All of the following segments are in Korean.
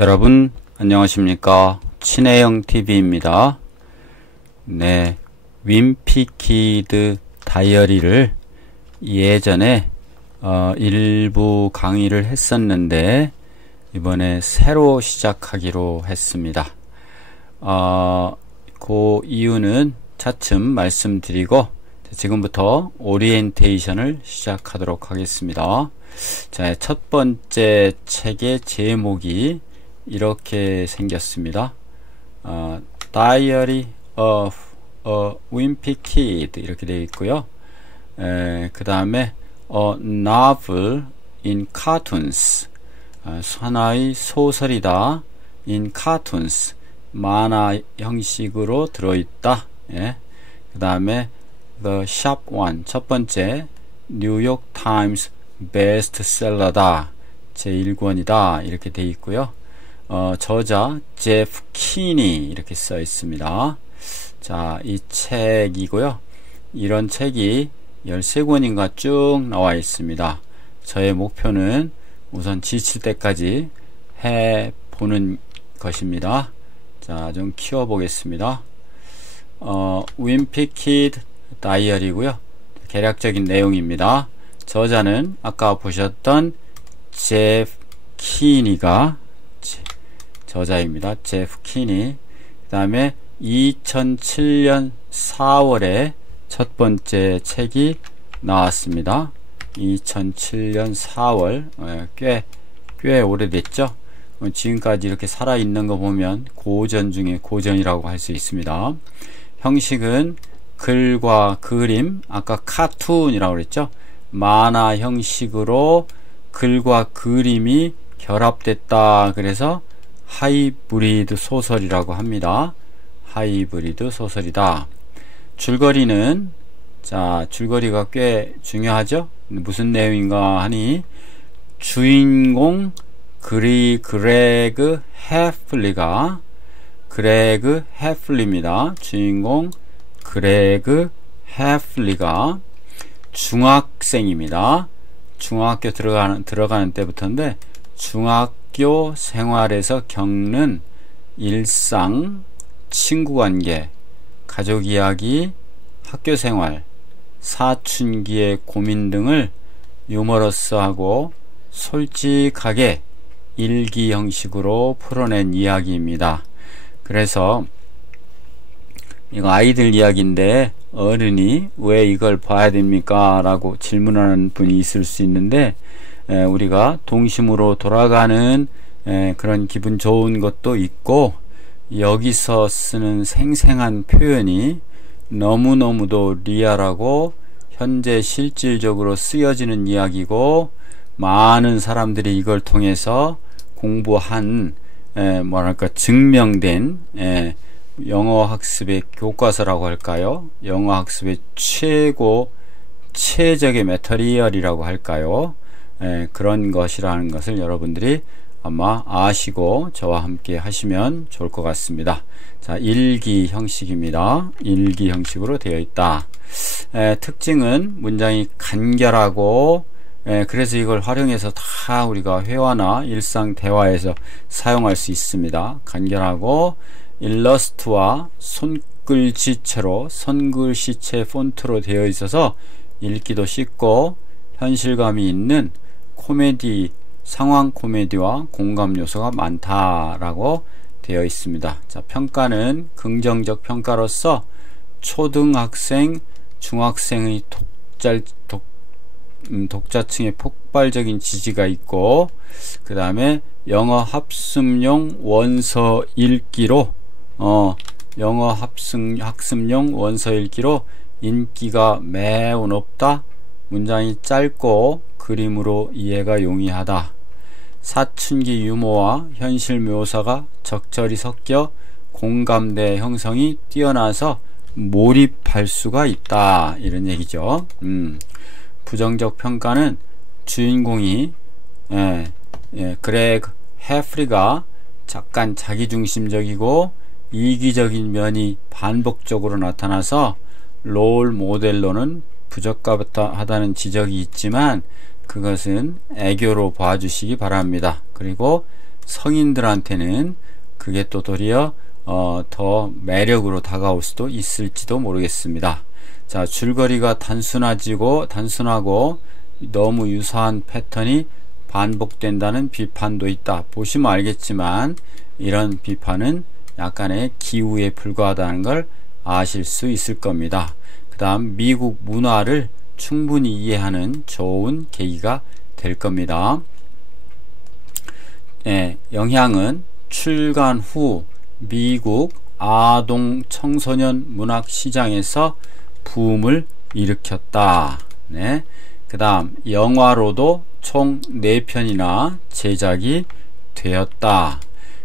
여러분 안녕하십니까, 친해영TV입니다. 네, 윈피키드 다이어리를 예전에 일부 강의를 했었는데 이번에 새로 시작하기로 했습니다. 그 이유는 차츰 말씀드리고 지금부터 오리엔테이션을 시작하도록 하겠습니다. 자, 첫 번째 책의 제목이 이렇게 생겼습니다. Diary of a Wimpy Kid 이렇게 되어 있고요. 그 다음에 A Novel in Cartoons, 하나의 소설이다. in Cartoons, 만화 형식으로 들어있다. 그 다음에 The Sharp One, 첫 번째 뉴욕 타임스 베스트셀러다, 제1권이다 이렇게 되어 있고요. 저자 제프 키니 이렇게 써 있습니다. 자, 이 책이고요. 이런 책이 13권인가 쭉 나와 있습니다. 저의 목표는 우선 지칠 때까지 해보는 것입니다. 자, 좀 키워보겠습니다. 윈피 키드 다이어리고요. 개략적인 내용입니다. 저자는 아까 보셨던 제프 키니가 저자입니다. 제프 키니. 그 다음에 2007년 4월에 첫 번째 책이 나왔습니다. 2007년 4월, 꽤 오래됐죠. 지금까지 이렇게 살아있는 거 보면 고전 중에 고전이라고 할 수 있습니다. 형식은 글과 그림, 아까 카툰이라고 그랬죠. 만화 형식으로 글과 그림이 결합됐다. 그래서 하이브리드 소설이라고 합니다. 하이브리드 소설이다. 줄거리는, 자, 줄거리가 꽤 중요하죠. 무슨 내용인가 하니, 주인공 그레그 해플리입니다. 주인공 그레그 해플리가 중학생입니다. 중학교 들어가는 때부터인데, 중학교 생활에서 겪는 일상, 친구관계, 가족 이야기, 학교 생활, 사춘기의 고민 등을 유머러스하고 솔직하게 일기 형식으로 풀어낸 이야기입니다. 그래서 이거 아이들 이야기인데 어른이 왜 이걸 봐야 됩니까? 라고 질문하는 분이 있을 수 있는데, 우리가 동심으로 돌아가는 그런 기분 좋은 것도 있고, 여기서 쓰는 생생한 표현이 너무너무도 리얼하고 현재 실질적으로 쓰여지는 이야기고, 많은 사람들이 이걸 통해서 공부한 증명된 영어 학습의 교과서라고 할까요? 영어 학습의 최적의 매터리얼이라고 할까요? 그런 것이라는 것을 여러분들이 아마 아시고 저와 함께 하시면 좋을 것 같습니다. 자, 일기 형식입니다. 일기 형식으로 되어 있다. 특징은 문장이 간결하고, 그래서 이걸 활용해서 다 우리가 회화나 일상 대화에서 사용할 수 있습니다. 간결하고, 일러스트와 손글씨체로, 손글씨체 폰트로 되어 있어서 읽기도 쉽고 현실감이 있는 코미디, 상황 코미디와 공감 요소가 많다라고 되어 있습니다. 자, 평가는 긍정적 평가로서 초등학생, 중학생의 독자층의 폭발적인 지지가 있고, 그 다음에 영어 학습용 원서 읽기로 학습용 원서 읽기로 인기가 매우 높다. 문장이 짧고 그림으로 이해가 용이하다. 사춘기 유머와 현실 묘사가 적절히 섞여 공감대 형성이 뛰어나서 몰입할 수가 있다. 이런 얘기죠. 부정적 평가는 주인공이 그레그 해프리가 약간 자기중심적이고 이기적인 면이 반복적으로 나타나서 롤 모델로는 부적합하다는 지적이 있지만 그것은 애교로 봐주시기 바랍니다. 그리고 성인들한테는 그게 또 도리어 더 매력으로 다가올 수도 있을지도 모르겠습니다. 자, 줄거리가 단순하고 너무 유사한 패턴이 반복된다는 비판도 있다. 보시면 알겠지만 이런 비판은 약간의 기우에 불과하다는 걸 아실 수 있을 겁니다. 그 다음 미국 문화를 충분히 이해하는 좋은 계기가 될 겁니다. 영향은 출간 후 미국 아동 청소년 문학 시장에서 붐을 일으켰다. 그 다음 영화로도 총 4편이나 제작이 되었다.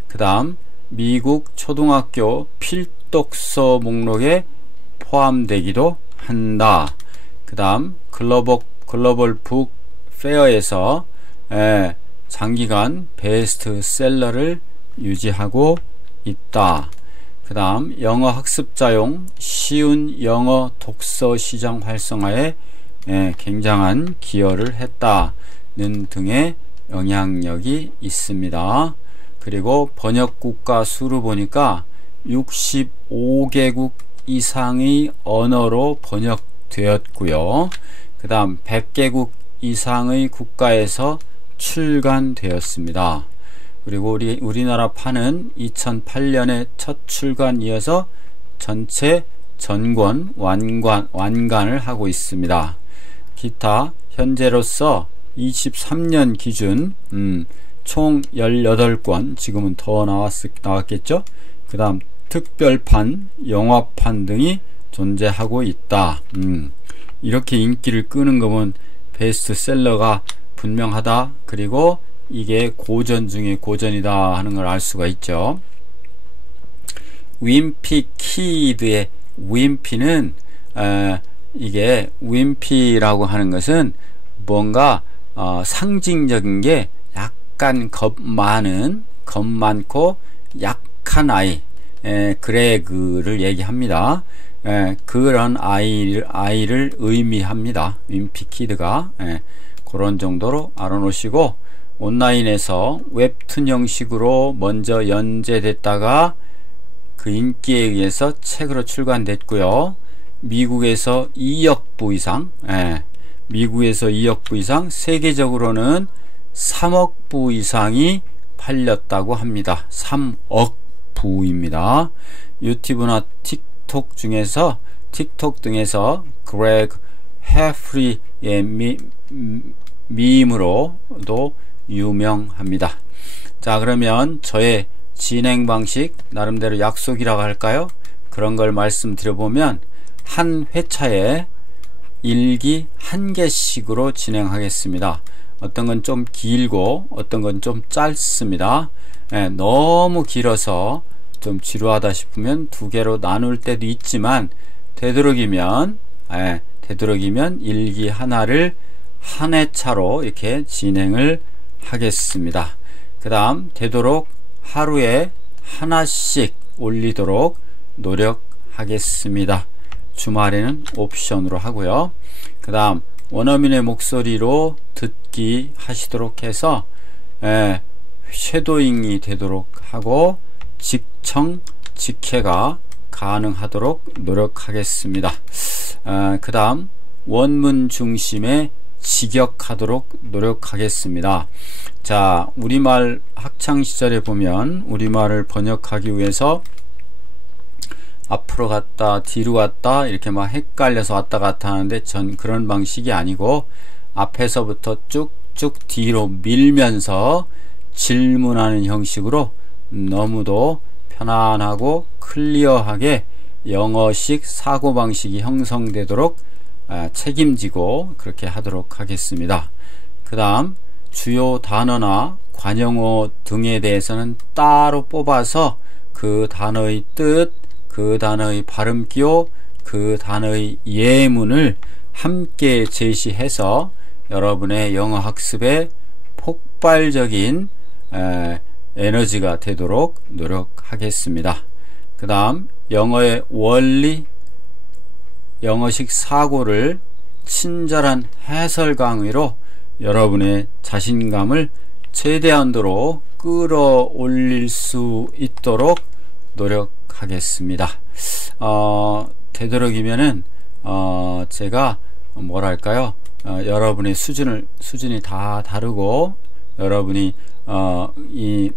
그 다음 미국 초등학교 필독서 목록에 포함되기도 한다. 그 다음 글로벌 북 페어에서 장기간 베스트셀러를 유지하고 있다. 그 다음 영어 학습자용 쉬운 영어 독서 시장 활성화에 굉장한 기여를 했다는 등의 영향력이 있습니다. 그리고 번역국가 수를 보니까 65개국 이상의 언어로 번역되었고요. 그 다음 100개국 이상의 국가에서 출간되었습니다. 그리고 우리나라판은 2008년에 첫 출간이어서 전체 전권 완간을 하고 있습니다. 기타 현재로서 23년 기준 총 18권, 지금은 더 나왔겠죠? 그 다음 특별판, 영화판 등이 존재하고 있다. 이렇게 인기를 끄는 거면 베스트셀러가 분명하다. 그리고 이게 고전 중에 고전이다 하는 걸 알 수가 있죠. 윈피 키드의 윈피는 이게 윈피라고 하는 것은 뭔가 상징적인 게 약간 겁 많고 약한 아이, 그레그를 얘기합니다. 그런 아이를 의미합니다. 윈피 키드가. 그런 정도로 알아놓으시고, 온라인에서 웹툰 형식으로 먼저 연재됐다가 그 인기에 의해서 책으로 출간됐고요. 미국에서 2억 부 이상, 세계적으로는 3억 부 이상이 팔렸다고 합니다. 3억 부입니다. 유튜브나 틱톡 등에서 그레그 해프리의 밈으로도 유명합니다. 자, 그러면 저의 진행 방식, 나름대로 약속이라고 할까요? 그런 걸 말씀드려보면 한 회차에 일기 1개씩으로 진행하겠습니다. 어떤 건 좀 길고 어떤 건 좀 짧습니다. 너무 길어서 좀 지루하다 싶으면 2개로 나눌 때도 있지만 되도록이면 일기 하나를 한 회차로 이렇게 진행을 하겠습니다. 그 다음 되도록 하루에 하나씩 올리도록 노력하겠습니다. 주말에는 옵션으로 하고요. 그 다음 원어민의 목소리로 듣기 하시도록 해서 쉐도잉이 되도록 하고 직회가 가능하도록 노력하겠습니다. 그 다음 원문 중심의 직역하도록 노력하겠습니다. 자, 우리말 학창시절에 보면 우리말을 번역하기 위해서 앞으로 갔다 뒤로 갔다 이렇게 막 헷갈려서 왔다 갔다 하는데 전 그런 방식이 아니고 앞에서부터 쭉쭉 뒤로 밀면서 질문하는 형식으로 너무도 편안하고 클리어하게 영어식 사고방식이 형성되도록 책임지고 그렇게 하도록 하겠습니다. 그 다음 주요 단어나 관용어 등에 대해서는 따로 뽑아서 그 단어의 뜻, 그 단어의 발음기호, 그 단어의 예문을 함께 제시해서 여러분의 영어 학습에 폭발적인 에너지가 되도록 노력하겠습니다. 그 다음 영어의 원리, 영어식 사고를 친절한 해설 강의로 여러분의 자신감을 최대한도로 끌어올릴 수 있도록 노력하겠습니다. 되도록이면은 제가 뭐랄까요, 여러분의 수준이 다 다르고 여러분이 이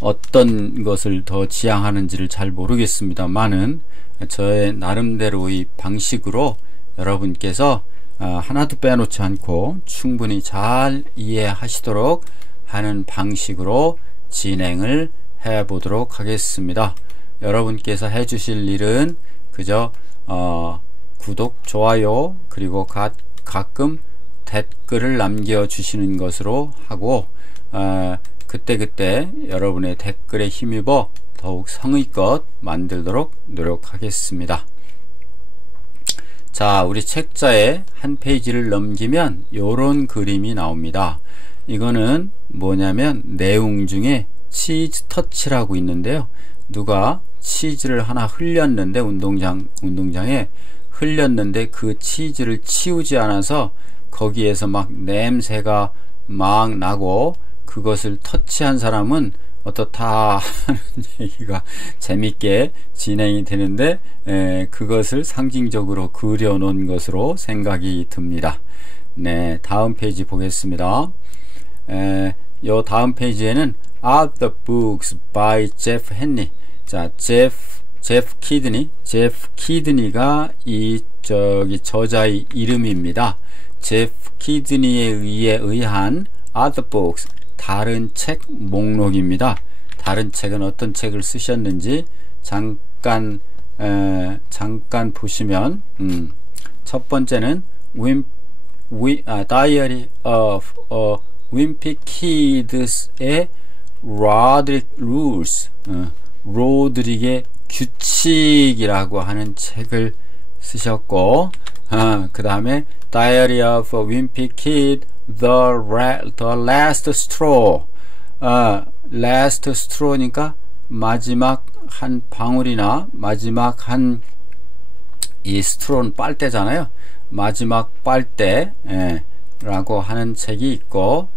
어떤 것을 더 지향하는지를 잘 모르겠습니다만은 저의 나름대로의 방식으로 여러분께서 하나도 빼놓지 않고 충분히 잘 이해하시도록 하는 방식으로 진행을 해 보도록 하겠습니다. 여러분께서 해주실 일은 그저 구독, 좋아요, 그리고 가끔 댓글을 남겨주시는 것으로 하고, 그때그때 여러분의 댓글에 힘입어 더욱 성의껏 만들도록 노력하겠습니다. 자, 우리 책자의 한 페이지를 넘기면 요런 그림이 나옵니다. 이거는 뭐냐면 내용 중에 치즈 터치라고 있는데요. 누가 치즈를 하나 흘렸는데 운동장에 흘렸는데 그 치즈를 치우지 않아서 거기에서 막 냄새가 막 나고 그것을 터치한 사람은 어떻다 하는 얘기가 재밌게 진행이 되는데, 그것을 상징적으로 그려놓은 것으로 생각이 듭니다. 네, 다음 페이지 보겠습니다. 요 다음 페이지에는 Out the Books by Jeff Kinney. 자, 제프 키드니가 이 저자의 이름입니다. 제프 키드니에 의한 Other Books, 다른 책 목록입니다. 다른 책은 어떤 책을 쓰셨는지 잠깐 보시면, 첫 번째는 Diary of a Wimpy Kid의 로드릭 Rules, 로드릭의 규칙이라고 하는 책을 쓰셨고, 그 다음에 Diary of a Wimpy Kid, The Last Straw. Last Straw니까 마지막 한 방울이나 마지막 이 스트로는 빨대잖아요. 마지막 빨대 라고 하는 책이 있고,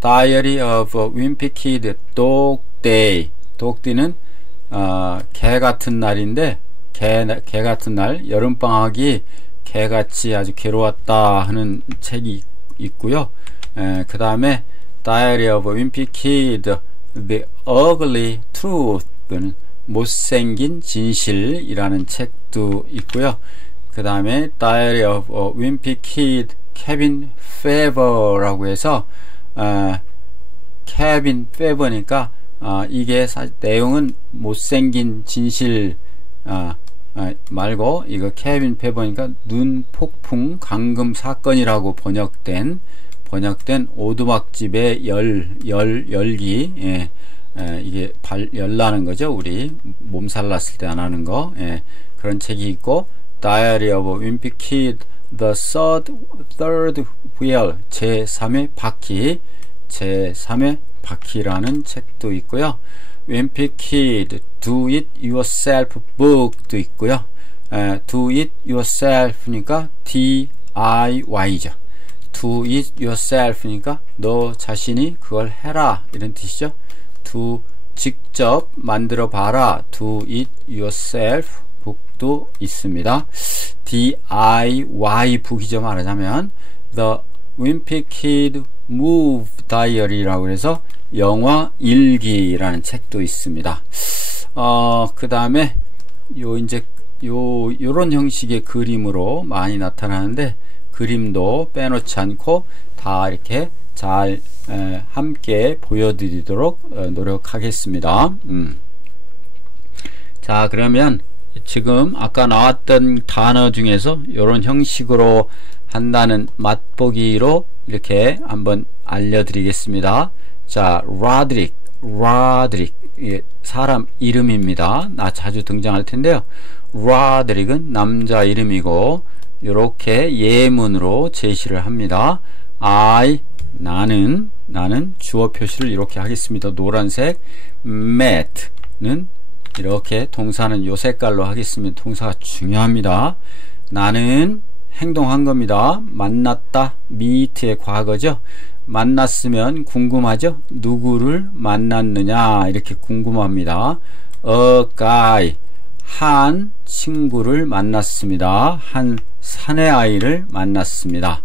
Diary of a Wimpy Kid, Dog Day. Dog Day는 개 같은 날인데, 개 같은 날, 여름방학이 개같이 아주 괴로웠다 하는 책이 있고요. 그 다음에 Diary of a Wimpy Kid, The Ugly Truth, 못생긴 진실이라는 책도 있고요. 그 다음에 Diary of a Wimpy Kid, Cabin Fever라고 해서 Cabin Fever니까 이게 내용은 못생긴 진실 말고, 이거 Cabin Fever니까 눈 폭풍 감금 사건이라고 번역된 오두막집의 열기, 이게 열나는 거죠. 우리 몸살 났을 때 안 하는 거, 그런 책이 있고, Diary of a Wimpy Kid, The Third Wheel, 제3의 바퀴라는 책도 있고요. Wimpy Kid, Do It Yourself Book도 있고요. Do It Yourself니까 DIY죠. Do it yourself니까 너 자신이 그걸 해라 이런 뜻이죠. 직접 만들어 봐라. Do it yourself 북도 있습니다. DIY 북이죠. 말하자면 The Wimpy Kid Move Diary라고 해서 영화 일기라는 책도 있습니다. 그 다음에 요런 형식의 그림으로 많이 나타나는데, 그림도 빼놓지 않고 다 이렇게 잘 함께 보여드리도록 노력하겠습니다. 자, 그러면 지금 아까 나왔던 단어 중에서 이런 형식으로 한다는 맛보기로 이렇게 한번 알려드리겠습니다. 자, 로드릭, 사람 이름입니다. 나 자주 등장할 텐데요. 로드릭은 남자 이름이고, 이렇게 예문으로 제시를 합니다. 나는 주어 표시를 이렇게 하겠습니다. 노란색. met는 이렇게 동사는 요 색깔로 하겠습니다. 동사가 중요합니다. 나는 행동한 겁니다. 만났다, meet의 과거죠. 만났으면 궁금하죠? 누구를 만났느냐 이렇게 궁금합니다. A guy, 한 친구를 만났습니다. 한 사내 아이를 만났습니다.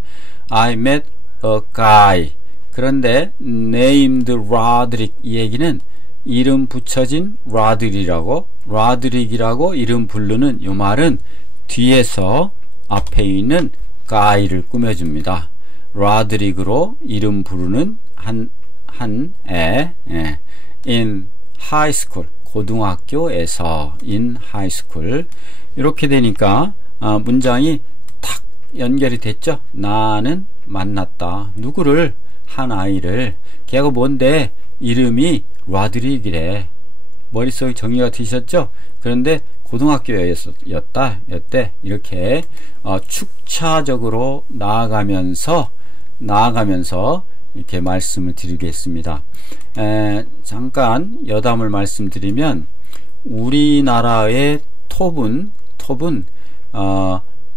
I met a guy. 그런데 named Roderick, 이 얘기는 이름 붙여진 라드릭이라고 이름 부르는 요 말은 뒤에서 앞에 있는 guy를 꾸며줍니다. 라드릭으로 이름 부르는 한 애, in high school, 고등학교에서 in high school. 이렇게 되니까 문장이 탁 연결이 됐죠. 나는 만났다. 누구를? 한 아이를. 걔가 뭔데? 이름이 라드릭이래. 머릿속에 정리가 되셨죠? 그런데 고등학교였대. 이렇게 축차적으로 나아가면서 이렇게 말씀을 드리겠습니다. 잠깐 여담을 말씀드리면 우리나라의 톱은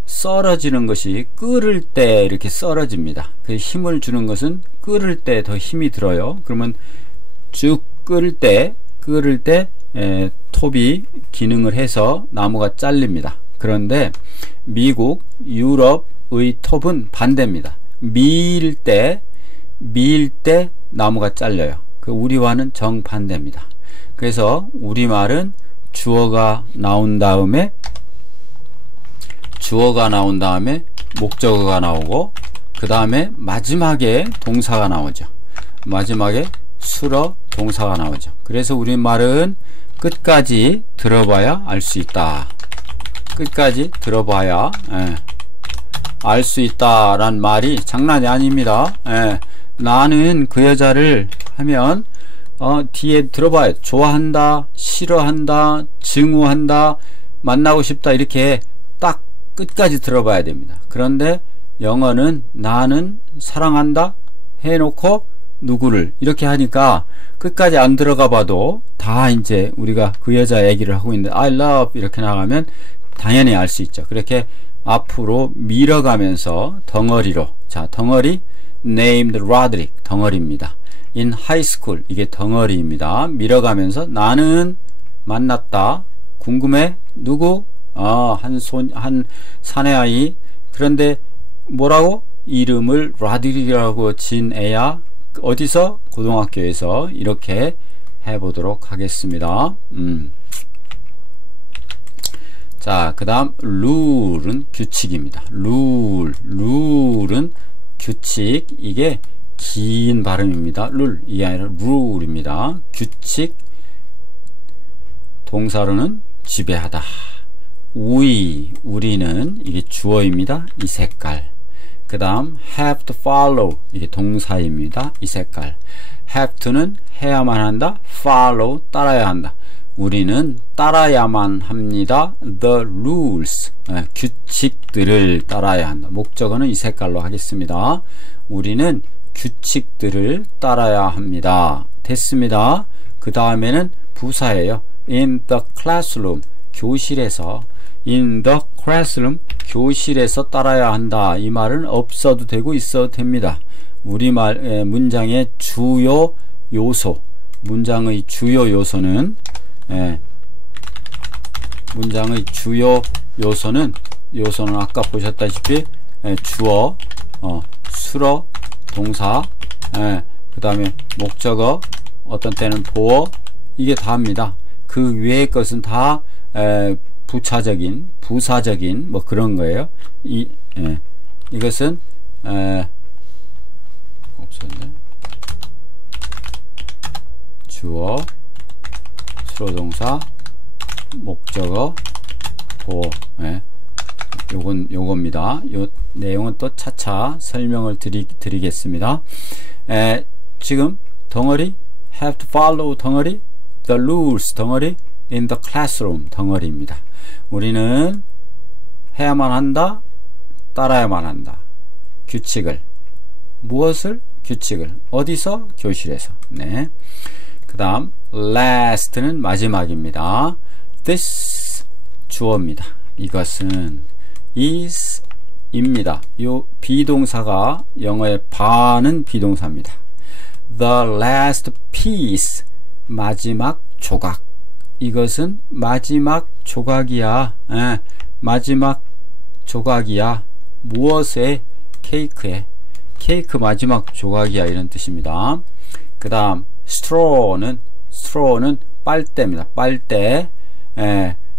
썰어지는 것이 끓을 때 이렇게 썰어집니다. 그 힘을 주는 것은 끓을 때 더 힘이 들어요. 그러면 쭉 끓을 때 톱이 기능을 해서 나무가 잘립니다. 그런데 미국, 유럽의 톱은 반대입니다. 미일 때 나무가 잘려요. 그 우리와는 정반대입니다. 그래서 우리말은 주어가 나온 다음에 목적어가 나오고 그 다음에 마지막에 동사가 나오죠. 마지막에 수러 동사가 나오죠. 그래서 우리말은 끝까지 들어봐야 알 수 있다. 끝까지 들어봐야 알 수 있다란 말이 장난이 아닙니다. 나는 그 여자를 하면 뒤에 들어봐야 좋아한다, 싫어한다, 증오한다, 만나고 싶다 이렇게 딱 끝까지 들어봐야 됩니다. 그런데 영어는 나는 사랑한다 해놓고 누구를 이렇게 하니까 끝까지 안 들어가 봐도 다 이제 우리가 그 여자 얘기를 하고 있는데 I love 이렇게 나가면 당연히 알 수 있죠. 그렇게 앞으로 밀어가면서 덩어리로, 자, 덩어리 named Roderick, 덩어리입니다. in high school, 이게 덩어리입니다. 밀어가면서 나는 만났다. 궁금해? 누구? 한 사내아이. 그런데 뭐라고? 이름을 라드릭이라고 진 애야. 어디서? 고등학교에서. 이렇게 해보도록 하겠습니다. 자, 그 다음 룰은 규칙입니다. 룰은 규칙. 이게 긴 발음입니다. 이게 아니라 룰입니다. 규칙. 동사로는 지배하다. 우리는 이게 주어입니다. 이 색깔. 그 다음 have to follow, 이게 동사입니다. 이 색깔. have to는 해야만 한다. follow, 따라야 한다. 우리는 따라야만 합니다. the rules, 규칙들을 따라야 한다. 목적어는 이 색깔로 하겠습니다. 우리는 규칙들을 따라야 합니다. 됐습니다. 그 다음에는 부사예요. in the classroom, 교실에서. in the classroom, 교실에서 따라야 한다. 이 말은 없어도 되고 있어도 됩니다. 우리말 문장의 주요 요소, 문장의 주요 요소는 아까 보셨다시피 주어, 수러, 동사, 그 다음에 목적어, 어떤 때는 보어, 이게 다입니다. 그 외의 것은 다 부차적인, 부사적인 뭐 그런 거예요. 이것은 없었네. 주어, 수로동사, 목적어, 보어. 요겁니다. 요 내용은 또 차차 설명을 드리겠습니다. 지금 덩어리 have to follow 덩어리, the rules 덩어리, in the classroom 덩어리입니다. 우리는 해야만 한다, 따라야만 한다. 규칙을. 무엇을? 규칙을. 어디서? 교실에서. 네. 그 다음 last는 마지막입니다. this 주어입니다. 이것은 is 입니다. 요 비동사가 영어의 반은 비동사입니다. The last piece, 마지막 조각. 이것은 마지막 조각이야. 마지막 조각이야. 무엇의? 케이크의. 케이크 마지막 조각이야, 이런 뜻입니다. 그 다음 straw는 빨대입니다. 빨대.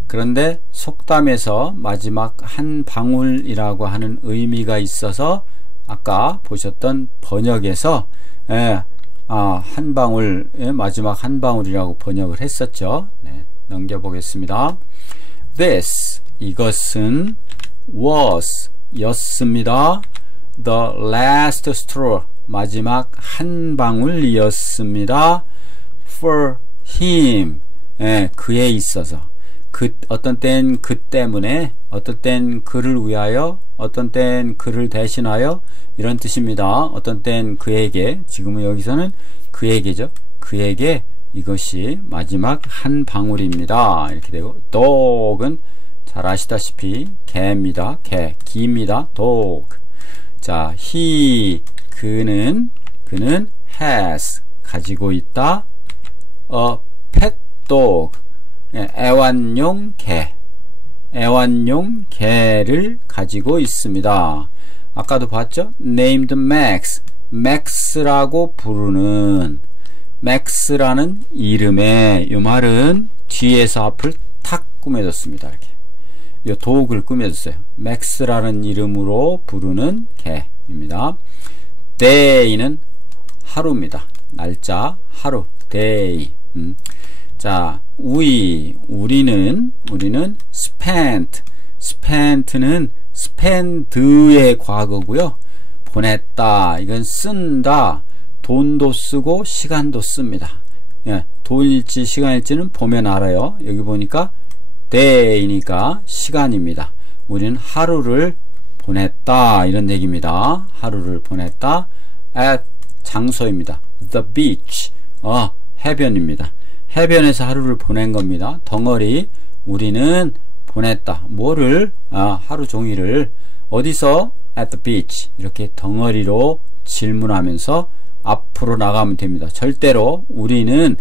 그런데 속담에서 마지막 한 방울이라고 하는 의미가 있어서 아까 보셨던 번역에서 한 방울, 마지막 한 방울이라고 번역을 했었죠. 네, 넘겨보겠습니다. This, 이것은 was, 였습니다. The last straw, 마지막 한 방울이었습니다. For him, 그에 있어서. 어떤 땐 그 때문에, 어떤 땐 그를 위하여, 어떤 땐 그를 대신하여, 이런 뜻입니다. 어떤 땐 그에게, 지금은 여기서는 그에게죠. 그에게 이것이 마지막 한 방울입니다. 이렇게 되고, dog은 잘 아시다시피 개입니다. 개, 기입니다. dog. 자, 그는 has, 가지고 있다. a pet dog, 애완용 개를 가지고 있습니다. 아까도 봤죠? named Max라고 부르는, Max라는 이름에, 이 말은 뒤에서 앞을 탁 꾸며줬습니다. 이렇게 이 도구를 꾸며줬어요. Max라는 이름으로 부르는 개입니다. day는 하루입니다. 날짜, 하루, day. 자, 우리는 spent는 spend의 과거고요. 보냈다, 이건 쓴다. 돈도 쓰고 시간도 씁니다. 돈일지 시간일지는 보면 알아요. 여기 보니까 day니까 시간입니다. 우리는 하루를 보냈다, 이런 얘기입니다. 하루를 보냈다. at, 장소입니다. the beach, 해변입니다. 해변에서 하루를 보낸 겁니다. 덩어리, 우리는 보냈다. 뭐를? 하루 종일을. 어디서? at the beach. 이렇게 덩어리로 질문하면서 앞으로 나가면 됩니다. 절대로 우리는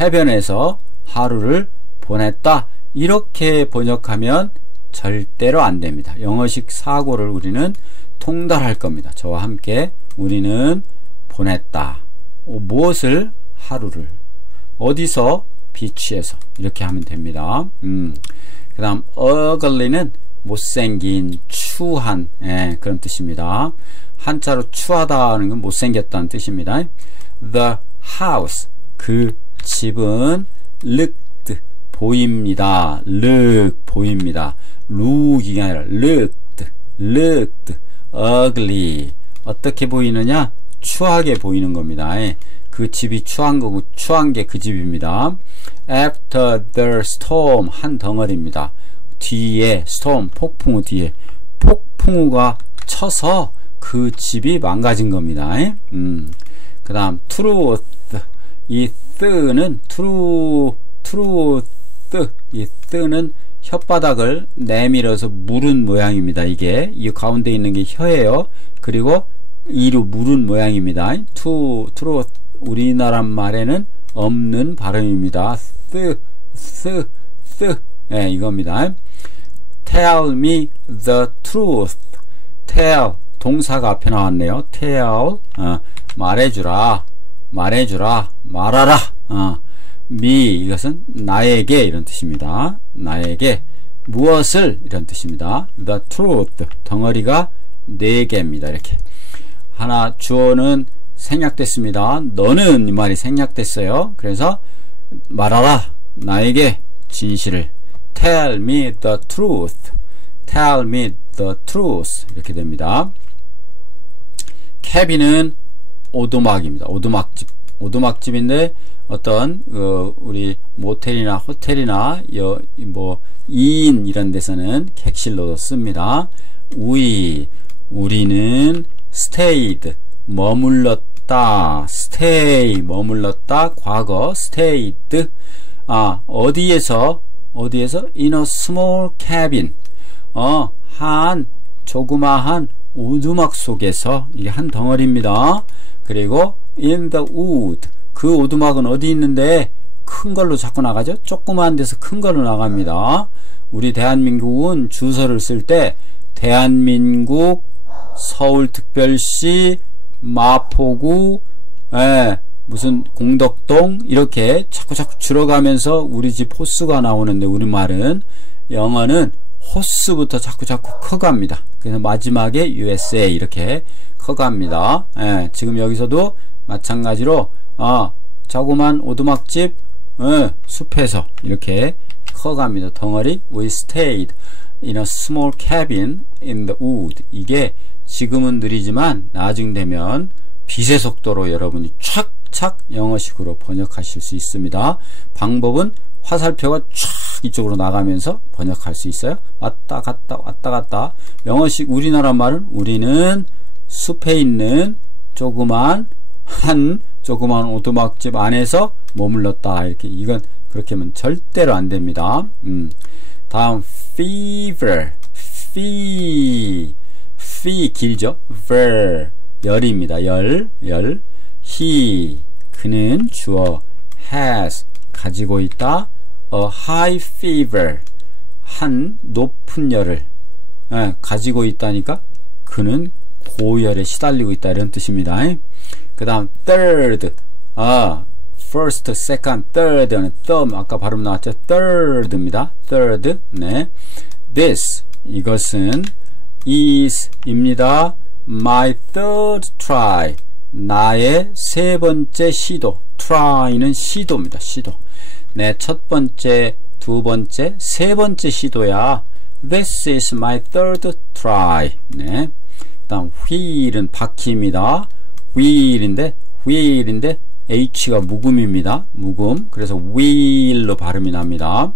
해변에서 하루를 보냈다, 이렇게 번역하면 절대로 안 됩니다. 영어식 사고를 우리는 통달할 겁니다. 저와 함께 우리는 보냈다. 무엇을? 하루를. 어디서? 비치에서. 이렇게 하면 됩니다. 그 다음 ugly는 못생긴, 추한, 그런 뜻입니다. 한자로 추하다 하는 건 못생겼다는 뜻입니다. The house, 그 집은 looked, 보입니다. look, 보입니다. look이 아니라 looked, ugly. 어떻게 보이느냐? 추하게 보이는 겁니다. 그 집이 추한 거고, 추한 게 그 집입니다. After the storm, 한 덩어리입니다. 뒤에, storm, 폭풍우 뒤에, 폭풍우가 쳐서 그 집이 망가진 겁니다. 그 다음 truth, 이 th는 이 th는 혓바닥을 내밀어서 물은 모양입니다. 이게 이 가운데 있는 게 혀예요. 그리고 이로 물은 모양입니다. truth, 우리나라 말에는 없는 발음입니다. 이겁니다. Tell me the truth. Tell, 동사가 앞에 나왔네요. tell, 말해주라, 말하라. me, 이것은 나에게, 이런 뜻입니다. 나에게 무엇을, 이런 뜻입니다. the truth, 덩어리가 4개입니다. 이렇게 하나, 주어는 생략됐습니다. 너는, 이 말이 생략됐어요. 그래서 말하라, 나에게 진실을. Tell me the truth. Tell me the truth. 이렇게 됩니다. cabin은 오두막입니다. 오두막집인데 어떤 우리 모텔이나 호텔이나 2인 이런 데서는 객실로도 씁니다. 우리는 stayed, 머물렀다. stay, 머물렀다. 과거 stayed. 어디에서 in a small cabin, 한 조그마한 오두막 속에서, 이게 한 덩어리입니다. 그리고 in the wood, 그 오두막은 어디 있는데 큰 걸로 자꾸 나가죠. 조그마한 데서 큰 걸로 나갑니다. 우리 대한민국은 주소를 쓸 때 대한민국 서울특별시 마포구 무슨 공덕동 이렇게 자꾸 줄어가면서 우리 집 호수가 나오는데, 우리말은, 영어는 호수부터 자꾸 커갑니다. 그래서 마지막에 USA 이렇게 커갑니다. 지금 여기서도 마찬가지로 자그만 오두막집 숲에서 이렇게 커갑니다. 덩어리. We stayed in a small cabin in the wood. 이게 지금은 느리지만 나중 되면 빛의 속도로 여러분이 착착 영어식으로 번역하실 수 있습니다. 방법은 화살표가 촥 이쪽으로 나가면서 번역할 수 있어요. 왔다 갔다 왔다 갔다. 영어식 우리나라 말은 우리는 숲에 있는 조그만 오두막집 안에서 머물렀다. 이렇게, 이건 그렇게 하면 절대로 안 됩니다. 다음 fever, fee 길죠. ver 열입니다. 열. he 그는 주어, has 가지고 있다. a high fever 한 높은 열을 가지고 있다니까 그는 고열에 시달리고 있다, 이런 뜻입니다. 그 다음 third, first, second, third는 thumb, 아까 발음 나왔죠. third입니다. third. 네. this 이것은 is 입니다. my third try 나의 세 번째 시도. try는 시도입니다. 시도. 네, 첫 번째, 두 번째, 세 번째 시도야. This is my third try. 네. 그 다음 wheel은 바퀴입니다. wheel인데 H가 묵음입니다. 묵음. 그래서 wheel로 발음이 납니다.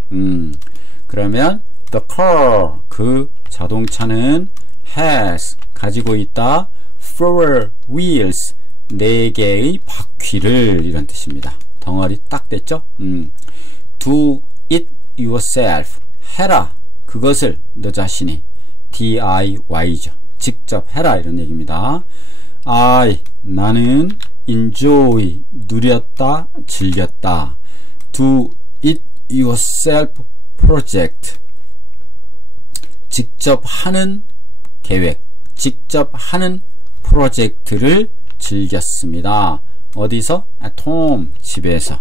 그러면 the car 그 자동차는 has 가지고 있다. four wheels 4개의 바퀴를, 이런 뜻입니다. 덩어리 딱 됐죠? do it yourself 해라 그것을 너 자신이. DIY죠. 직접 해라, 이런 얘기입니다. 나는 enjoy 누렸다, 즐겼다. do it yourself project 직접 하는 계획, 직접 하는 프로젝트를 즐겼습니다. 어디서? At home 집에서.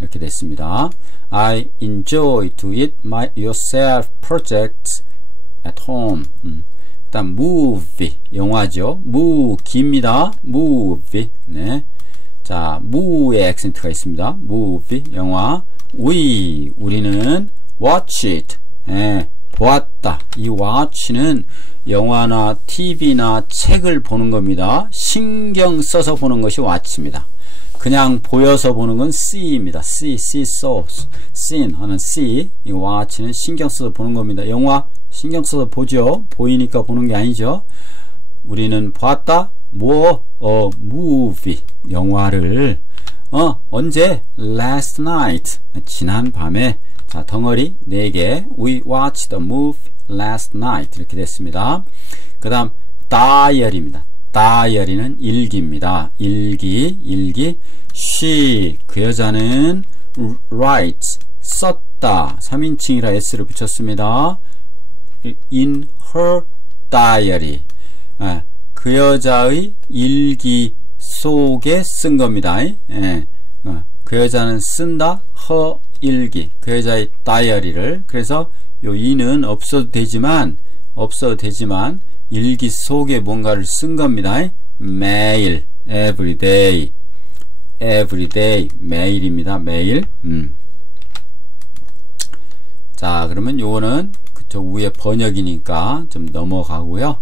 이렇게 됐습니다. I enjoy to it yourself projects at home. 일단 movie 영화죠. movie입니다. movie. 네. 자, move의 액센트가 있습니다. movie 영화. 우리는 watch it. 보았다. 이 watch는 영화나 TV나 책을 보는 겁니다. 신경 써서 보는 것이 watch입니다. 그냥 보여서 보는 건 see입니다. see saw, seen 하는 see. 이 watch는 신경 써서 보는 겁니다. 영화 신경 써서 보죠. 보이니까 보는 게 아니죠. 우리는 보았다. movie 영화를 언제? last night 지난 밤에. 자, 덩어리 4개. We watched the movie last night 이렇게 됐습니다. 그 다음 다이어리입니다. 다이어리는 일기입니다. 일기. she 그 여자는 writes 썼다. 3인칭이라 s를 붙였습니다. in her diary 그 여자의 일기 속에 쓴 겁니다. 그 여자는 쓴다. her 일기 그 여자의 다이어리를. 그래서 요 in은 없어도 되지만 일기 속에 뭔가를 쓴 겁니다. 매일 everyday 매일입니다. 매일. 자, 그러면 요거는 그쪽 위에 번역이니까 좀 넘어가고요.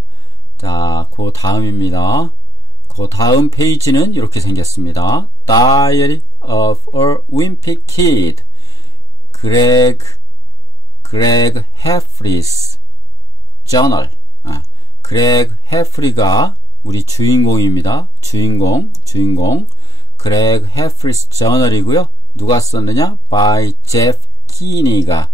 자, 그 다음입니다. 그 다음 페이지는 이렇게 생겼습니다. Diary of a Wimpy Kid Greg Heffley's Journal. 그렉 해프리가 우리 주인공입니다. 주인공 그렉 해프리스 저널이고요. 누가 썼느냐? by Jeff Kinney가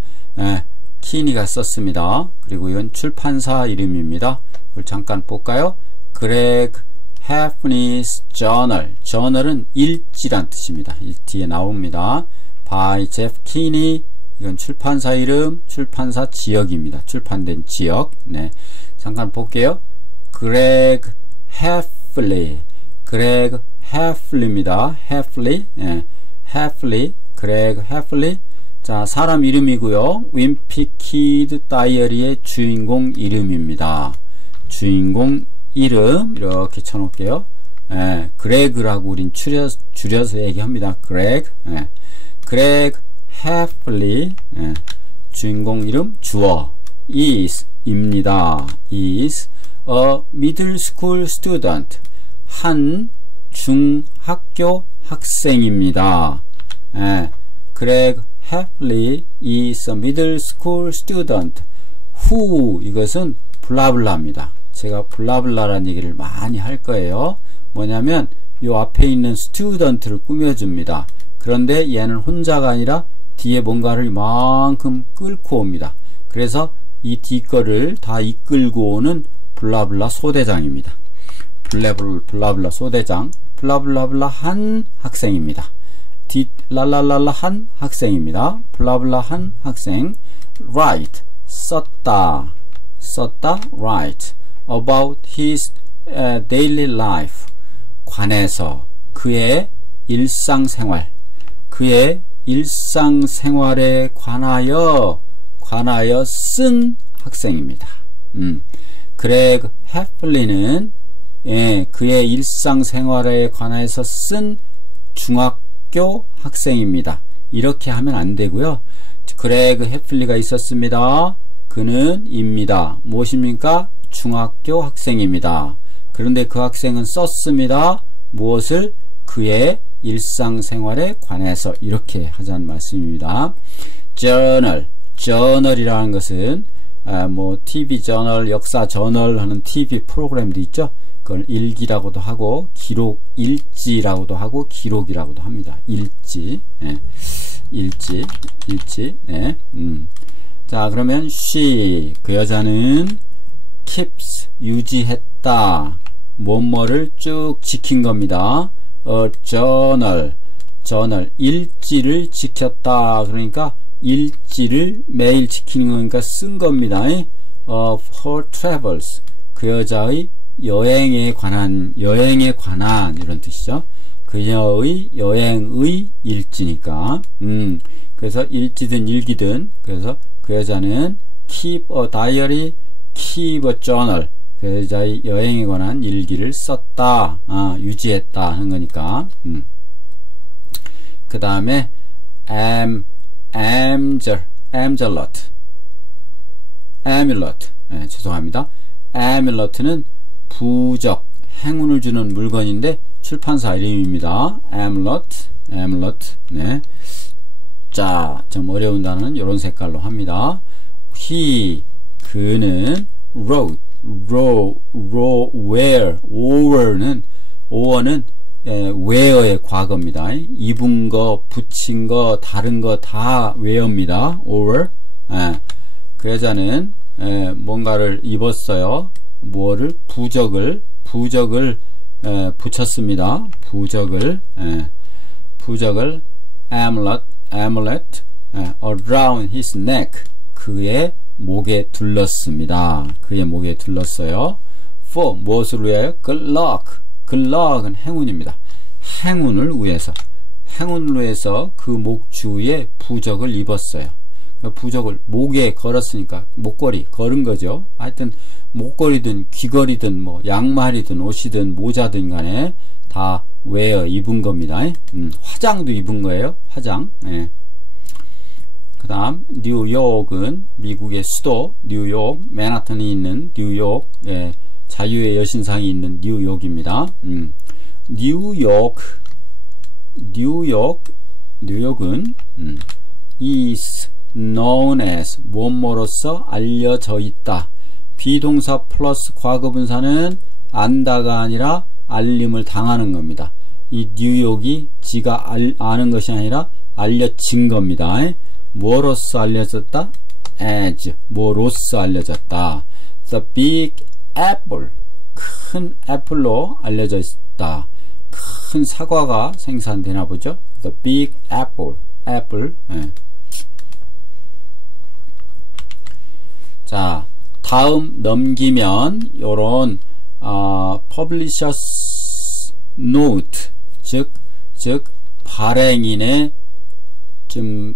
키니가 썼습니다. 그리고 이건 출판사 이름입니다. 그걸 잠깐 볼까요? Greg Hefney's Journal. 저널은 일지란 뜻입니다. 뒤에 나옵니다. by Jeff Kinney. 이건 출판사 이름, 출판사 지역입니다. 출판된 지역. 네, 잠깐 볼게요. Greg Heffley. Greg Heffley입니다. Heffley. 예, Heffley. Greg Heffley. 자, 사람 이름이고요. 윈피키드 다이어리의 주인공 이름입니다. 주인공 이름 이렇게 쳐놓을게요. 예, 그레그라고 우린 줄여서 얘기합니다. 그레그. 예, 그레그 해플리. 예, 주인공 이름 주어 is 입니다. is a middle school student. 한 중학교 학생입니다. 예, 그레그 Heffley is a middle school student who 이것은 블라블라입니다. 제가 블라블라라는 얘기를 많이 할 거예요. 뭐냐면 요 앞에 있는 student를 꾸며줍니다. 그런데 얘는 혼자가 아니라 뒤에 뭔가를 이만큼 끌고 옵니다. 그래서 이 뒤 거를 다 이끌고 오는 블라블라 소대장입니다. 블라블라 소대장. 블라블라블라 한 학생입니다. 랄랄랄라 한 학생입니다. 블라블라 한 학생. write 썼다 write about his daily life 관해서 그의 일상생활 일상생활에 관하여 쓴 학생입니다. 그레그 해플리는 그의 일상생활에 관해서 쓴 중학교 학생입니다. 이렇게 하면 안 되고요. 그레그 해플리가 있었습니다. 그는 입니다. 무엇입니까? 중학교 학생입니다. 그런데 그 학생은 썼습니다. 무엇을? 그의 일상생활에 관해서. 이렇게 하자는 말씀입니다. 저널이라는 것은 뭐 TV 저널, 역사 저널 하는 TV 프로그램도 있죠. 그걸 일기라고도 하고 일지라고도 하고 기록이라고도 합니다. 일지. 네. 자, 그러면 she 그 여자는 keeps 유지했다. 뭐뭐를 쭉 지킨 겁니다. journal 일지를 지켰다. 그러니까 일지를 매일 지키는 거니까 쓴 겁니다. of her travels 그 여자의 여행에 관한 이런 뜻이죠. 그녀의 여행의 일지니까. 그래서 일지든 일기든 그래서 그 여자는 keep a diary, keep a journal 그 여자의 여행에 관한 일기를 썼다. 유지했다 하는 거니까. 그 다음에 amulet. 죄송합니다. amulet는 부적, 행운을 주는 물건인데 출판사 이름입니다. amulet. 네. 자, 좀 어려운 단어는 이런 색깔로 합니다. 그는 wrote, wear는 wear의 과거입니다. 입은 거, 붙인 거, 다른 거 다 wear입니다. wear. 그 여자는 뭔가를 입었어요. 뭐를? 부적을 붙였습니다. 부적을 amulet around his neck 그의 목에 둘렀습니다. 그의 목에 둘렀어요. for 무엇을 위하여? good luck은 행운입니다. 행운을 위해서 그 목 주위에 부적을 입었어요. 부적을 목에 걸었으니까 목걸이 걸은 거죠. 하여튼 목걸이든 귀걸이든 뭐 양말이든 옷이든 모자든 간에 다 입은 겁니다. 화장도 입은 거예요. 화장. 그 다음 뉴욕은 미국의 수도 뉴욕, 맨하탄이 있는 뉴욕, 자유의 여신상이 있는 뉴욕입니다. 뉴욕은 is known as 뭐뭐로서 알려져 있다. 비동사 플러스 과거분사는 안다가 아니라 알림을 당하는 겁니다. 이 뉴욕이 지가 아는 것이 아니라 알려진 겁니다. 뭐로서 알려졌다? as 뭐로써 알려졌다. The big apple 큰 애플로 알려져 있다. 큰 사과가 생산되나 보죠. The big apple apple. 예. 자, 다음 넘기면 요런 publisher's note 즉 발행인의 좀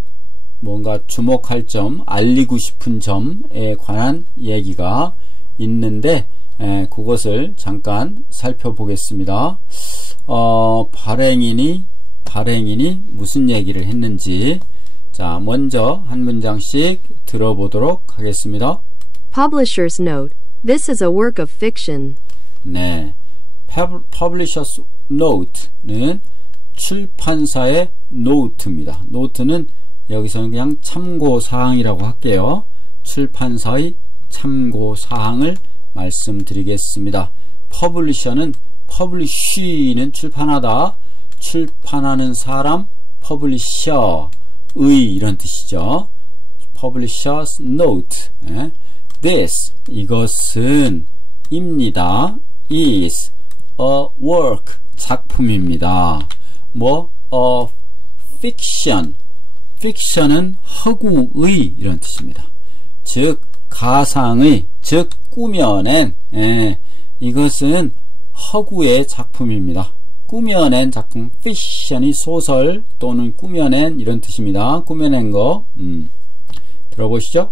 뭔가 주목할 점, 알리고 싶은 점에 관한 얘기가 있는데 그것을 잠깐 살펴보겠습니다. 발행인이 무슨 얘기를 했는지 자, 먼저 한 문장씩 들어보도록 하겠습니다. Publisher's note. This is a work of fiction. 네, Publisher's note는 출판사의 노트입니다. 노트는 여기서는 그냥 참고사항이라고 할게요. 출판사의 참고사항을 말씀드리겠습니다. Publisher는 publish는 출판하다, 출판하는 사람, publisher의 이런 뜻이죠. Publisher's note. This 이것은 입니다. is a work 작품입니다. a fiction fiction은 허구의 이런 뜻입니다. 즉 가상의 즉 꾸며낸 이것은 허구의 작품입니다. 꾸며낸 작품 fiction이 소설 또는 꾸며낸 이런 뜻입니다. 꾸며낸 거 들어보시죠.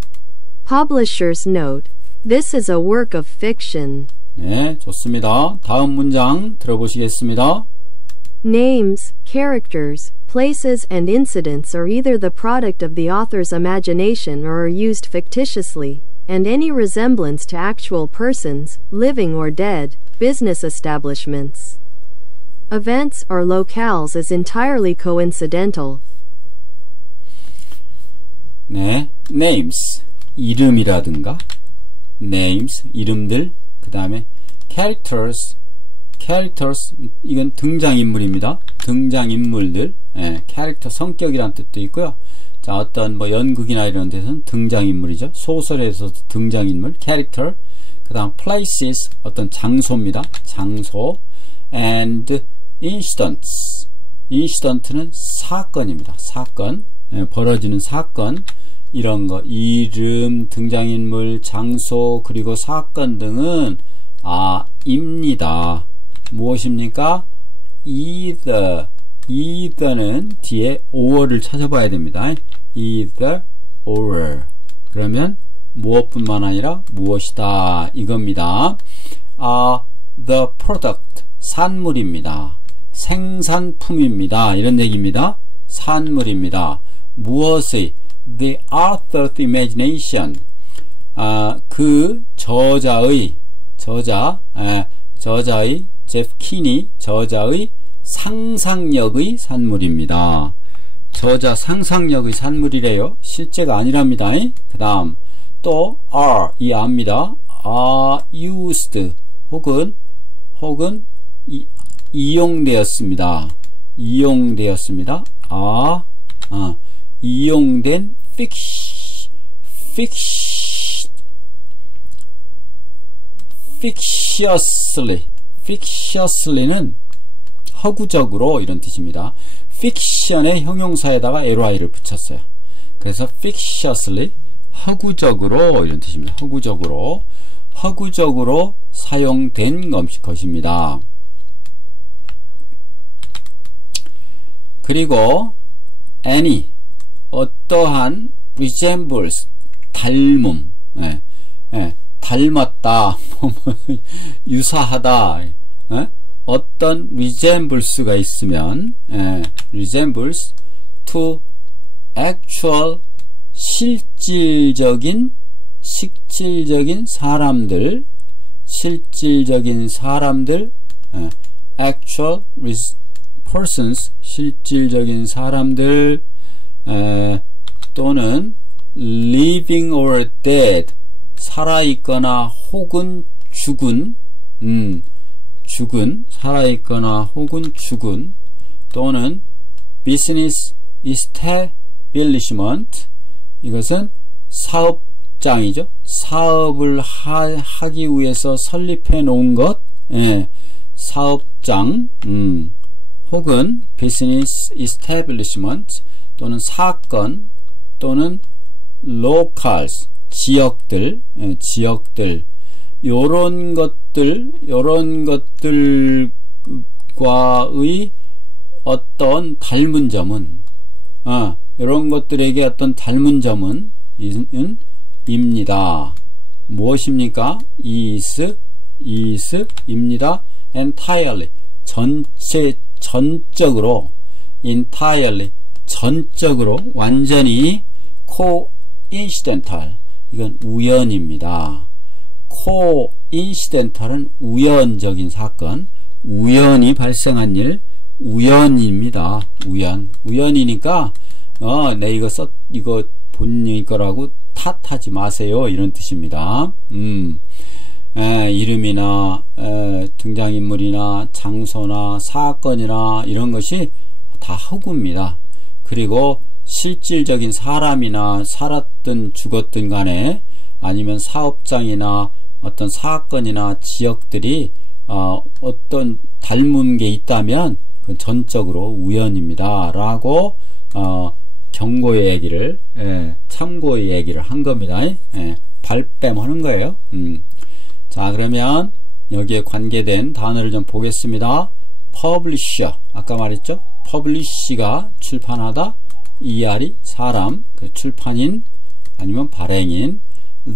Publisher's note. This is a work of fiction. 네, 좋습니다. 다음 문장 들어보시겠습니다. Names, characters, places, and incidents are either the product of the author's imagination or are used fictitiously, and any resemblance to actual persons, living or dead, business establishments, events, or locales is entirely coincidental. 네, names, 이름이라든가, names, 이름들, 그 다음에 characters, 이건 등장인물입니다. 등장인물들, 캐릭터 성격이란 뜻도 있고요. 자, 어떤 뭐 연극이나 이런 데서는 등장인물이죠. 소설에서 등장인물, character. 그 다음 places, 어떤 장소입니다. 장소. and incident는 사건입니다. 사건, 벌어지는 사건, 이런 거, 이름, 등장인물, 장소, 그리고 사건 등은 입니다. 무엇입니까? either는 뒤에 or를 찾아봐야 됩니다. either or. 그러면 무엇뿐만 아니라 무엇이다 이겁니다. the product 산물입니다. 생산품입니다. 이런 얘기입니다. 산물입니다. 무엇의? the author's imagination. 그 저자의 제프 키니 저자의 상상력의 산물입니다. 저자 상상력의 산물이래요. 실제가 아니랍니다. 그 다음 또 are 이 아입니다. are used 혹은 이용되었습니다. 이용된 fictiously는 허구적으로 이런 뜻입니다. fiction의 형용사에다가 ly를 붙였어요. 그래서 fictiously 허구적으로 이런 뜻입니다. 허구적으로 사용된 것입니다. 그리고 any 어떠한 resembles 닮음 닮았다 유사하다 어떤 resembles가 있으면 resembles to actual 실질적인 사람들 actual persons 실질적인 사람들 또는 living or dead 살아있거나 혹은 죽은 살아있거나 혹은 죽은 또는 business establishment 이것은 사업장이죠. 사업을 하기 위해서 설립해 놓은 것, 예, 사업장, 혹은 business establishment 또는 사건 또는 locals, 지역들, 예, 지역들, 요런 것들과의 어떤 닮은 점은, 이런 것들에게 어떤 닮은 점은 입니다. 무엇입니까? 입니다. entirely, 전적으로, entirely, 전적으로, 완전히 coincidental, 이건 우연입니다. coincidental은 우연적인 사건, 우연히 발생한 일, 우연입니다. 우연이니까 내 이거 본인 거라고 탓하지 마세요, 이런 뜻입니다. 이름이나 등장인물이나 장소나 사건이나 이런 것이 다 허구입니다. 그리고 실질적인 사람이나 살았든 죽었든 간에, 아니면 사업장이나 어떤 사건이나 지역들이 어떤 닮은 게 있다면 그건 전적으로 우연입니다 라고 경고의 얘기를, 참고의 얘기를 한 겁니다. 발뺌하는 거예요. 자, 그러면 여기에 관계된 단어를 좀 보겠습니다. publisher, 아까 말했죠. publish가 출판하다, ER이 사람, 그 출판인 아니면 발행인.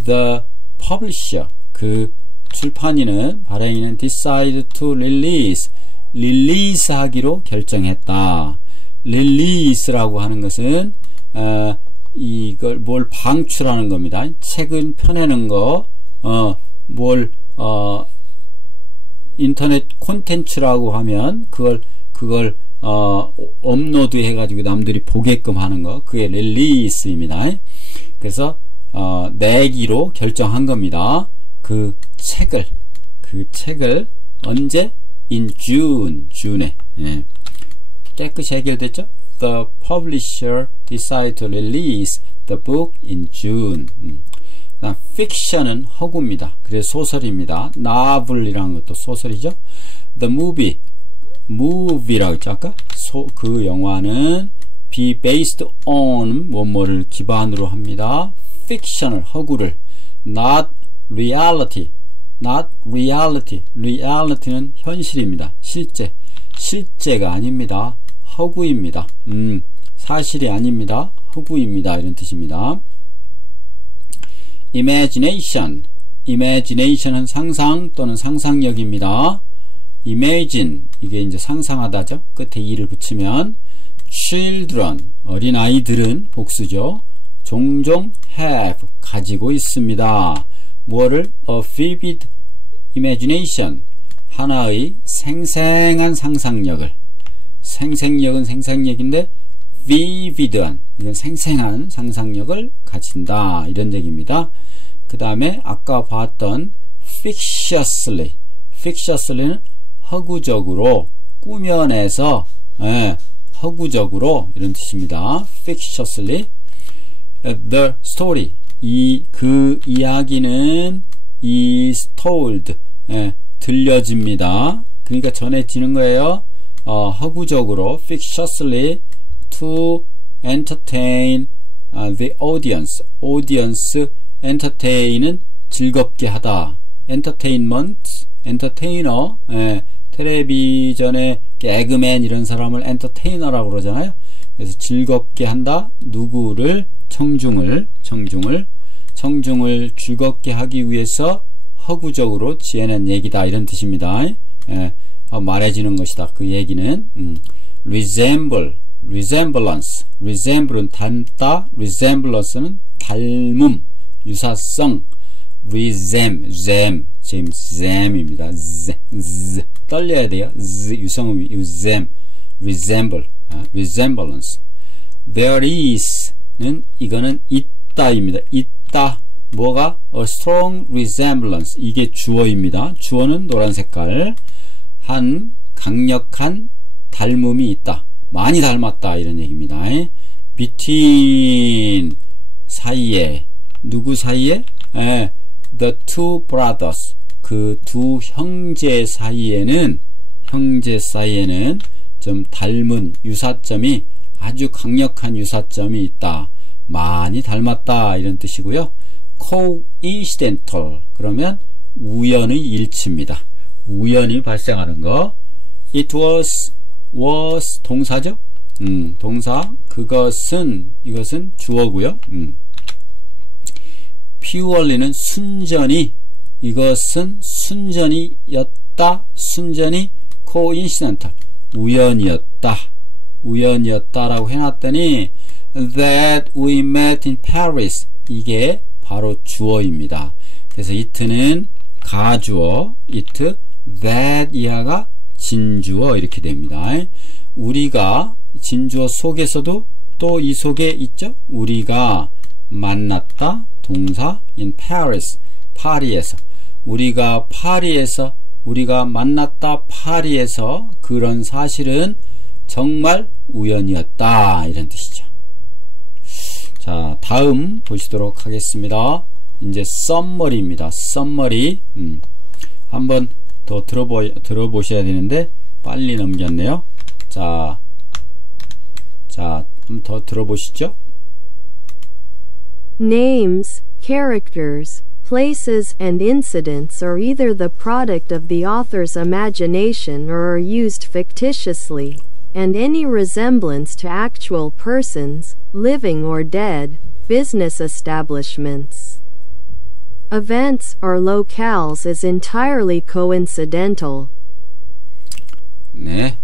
The publisher, 그 출판인은, 발행인은 decide to release, 릴리스 하기로 결정했다. 릴리스라고 하는 것은 이걸 뭘 방출하는 겁니다. 책을 펴내는 거, 인터넷 콘텐츠라고 하면 그걸 업로드 해가지고 남들이 보게끔 하는 거, 그게 릴리스입니다. 그래서 내기로 결정한 겁니다. 그 책을 언제? in June에, 예. 깨끗이 해결됐죠? The publisher decided to release the book in June. 그다음 fiction은 허구입니다. 그래서 소설입니다. novel이라는 것도 소설이죠. The movie라고 했죠 아까? 그 영화는 be based on 뭐뭐를 기반으로 합니다. fiction을, 허구를. not reality, reality는 현실입니다. 실제가 아닙니다. 허구입니다. 사실이 아닙니다. 허구입니다. 이런 뜻입니다. imagination은 상상 또는 상상력입니다. imagine, 이게 이제 상상하다죠. 끝에 e를 붙이면 children, 어린아이들은 복수죠. 종종 have, 가지고 있습니다. 뭐를? a vivid imagination, 하나의 생생한 상상력을. 생생력은 생생력인데 vivid한, 이건 생생한 상상력을 가진다, 이런 얘기입니다. 그 다음에 아까 봤던 fictiously는 허구적으로, 꾸며내서, 허구적으로, 이런 뜻입니다. fictiously. The story, 그 이야기는 is told, 들려집니다. 그러니까 전해지는 거예요. 허구적으로, fictiously, to entertain the audience. entertain은 즐겁게 하다. entertainment, entertainer, 텔레비전의 개그맨 이런 사람을 엔터테이너라고 그러잖아요. 그래서 즐겁게 한다. 누구를? 청중을 즐겁게 하기 위해서 허구적으로 지어낸 얘기다, 이런 뜻입니다. 말해지는 것이다, 그 얘기는. resemble는 닮다, resemblance는 닮음, 유사성. resem입니다. 떨려야 돼요. 유성음이 resemblance. there is는 이거는 있다입니다. 있다. 뭐가? a strong resemblance. 이게 주어입니다. 주어는 노란 색깔. 한 강력한 닮음이 있다. 많이 닮았다, 이런 얘기입니다. between, 사이에, 누구 사이에? The two brothers. 그 두 형제 사이에는 좀 닮은 유사점이 아주 강력한 유사점이 있다. 많이 닮았다 이런 뜻이고요. coincidental 그러면 우연의 일치입니다. 우연히 발생하는 거. It was 동사죠. 동사. 이것은 주어고요. purely는 순전히, 이것은 순전히였다. 순전히 coincidental 우연이었다라고 해놨더니 that we met in Paris 이게 바로 주어입니다. 그래서 it는 가주어, it, that 이하가 진주어 이렇게 됩니다. 우리가 진주어 속에서도 또 이 속에 있죠. 우리가 만났다 동사 in Paris 파리에서 우리가 만났다 파리에서 그런 사실은 정말 우연이었다 이런 뜻이죠. 자, 다음 보시도록 하겠습니다. 이제 썸머리입니다. 썸머리. 한번 더 들어보셔야 되는데 빨리 넘겼네요. 자, 한번 더 들어보시죠. Names, characters, places and incidents are either the product of the author's imagination or are used fictitiously, and any resemblance to actual persons, living or dead, business establishments, events or locales is entirely coincidental. 네.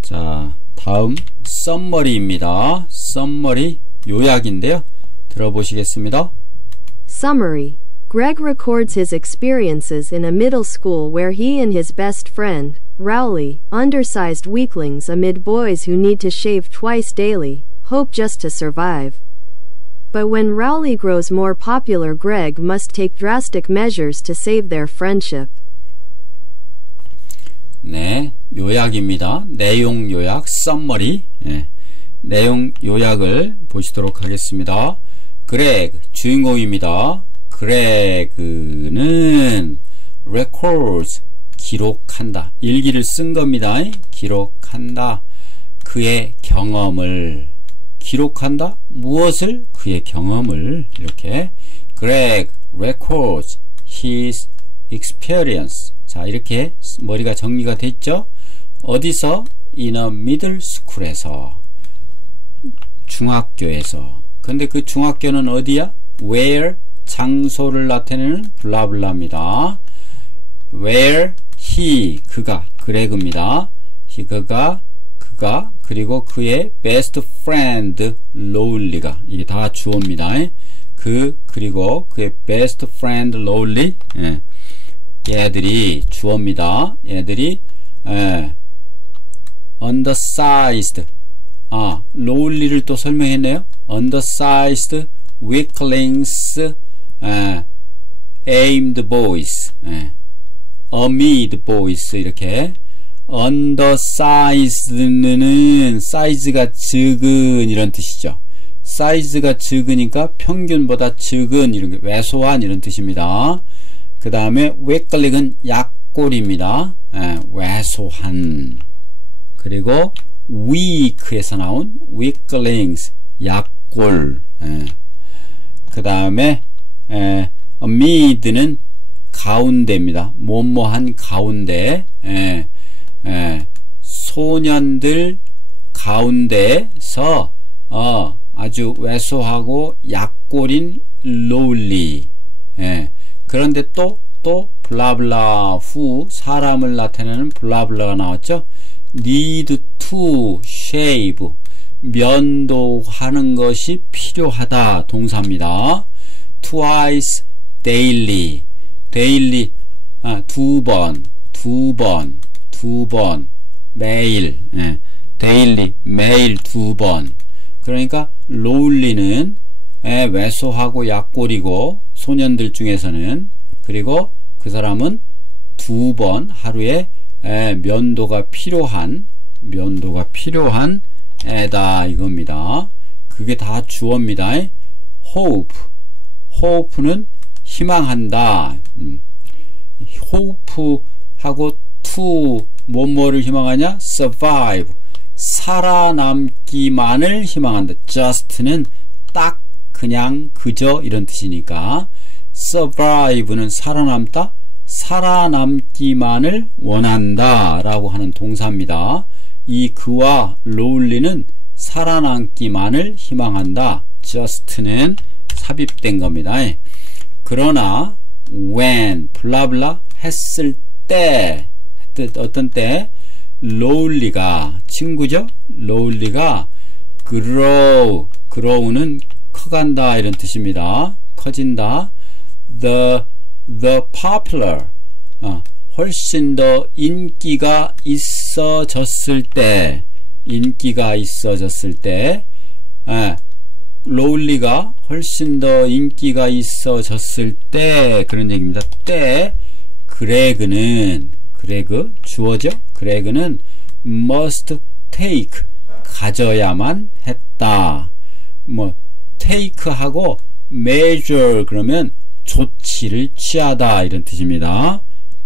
자, 다음 썸머리입니다. 썸머리 요약인데요. 들어보시겠습니다. Summary. Greg records his experiences in a middle school where he and his best friend, Rowley, undersized weaklings amid boys who need to shave twice daily, hope just to survive. But when Rowley grows more popular, Greg must take drastic measures to save their friendship. 네, 요약입니다. 내용 요약, 썸머리. 내용 요약을 보시도록 하겠습니다. 그레그, 주인공입니다. 그레그는 records, 기록한다. 일기를 쓴 겁니다. 기록한다. 그의 경험을. 기록한다? 무엇을? 그의 경험을. 이렇게. Greg records his experience. 자, 이렇게 머리가 정리가 됐죠? 어디서? In a middle school에서. 중학교에서. 근데 그 중학교는 어디야? Where, 장소를 나타내는 블라블라입니다. Where he, 그가, 그레그입니다. he, 그가, 그리고 그의 best friend, Lowly가, 이게 다 주어입니다. 그리고 그의 best friend, Lowly, 얘들이 주어입니다. 얘들이, undersized, Lowly를 또 설명했네요. undersized, weaklings, aimed boys, amid boys, 이렇게. undersized는 사이즈가 적은 이런 뜻이죠. 사이즈가 적으니까 평균보다 적은 이런 게 왜소한 이런 뜻입니다. 그 다음에 weakling은 약골입니다. 왜소한. 그리고 weak에서 나온 weaklings 약골. 그 다음에 amid는 가운데입니다. 뭐뭐한 가운데. 소년들 가운데서 아주 왜소하고 약골인 lowly. 그런데 또 블라블라 후 사람을 나타내는 블라블라가 나왔죠. need to shave, 면도하는 것이 필요하다 동사입니다. twice daily, 두 번 매일, daily 매일 두 번. 그러니까 lowly는 왜소하고 약골이고 소년들 중에서는, 그리고 그 사람은 두 번 하루에 면도가 필요한 애다 이겁니다. 그게 다 주어입니다. hope는 희망한다. hope하고 to 뭐뭐를 희망하냐? survive 살아남기만을 희망한다. just는 딱 그냥 그저 이런 뜻이니까 survive는 살아남다, 살아남기만을 원한다 라고 하는 동사입니다. 이 그와 lonely는 살아남기만을 희망한다. just는 삽입된 겁니다. 그러나 when 블라블라 했을 때 어떤 때 lonely가 친구죠. lonely가 grow는 커간다 이런 뜻입니다. 커진다. the popular 훨씬 더 인기가 있어졌을 때 lonely가 훨씬 더 인기가 있어졌을 때 그런 얘기입니다. 때 그레그는 주어죠. 그레그는 must take 가져야만 했다. 뭐 take하고 measure 그러면 조치를 취하다 이런 뜻입니다.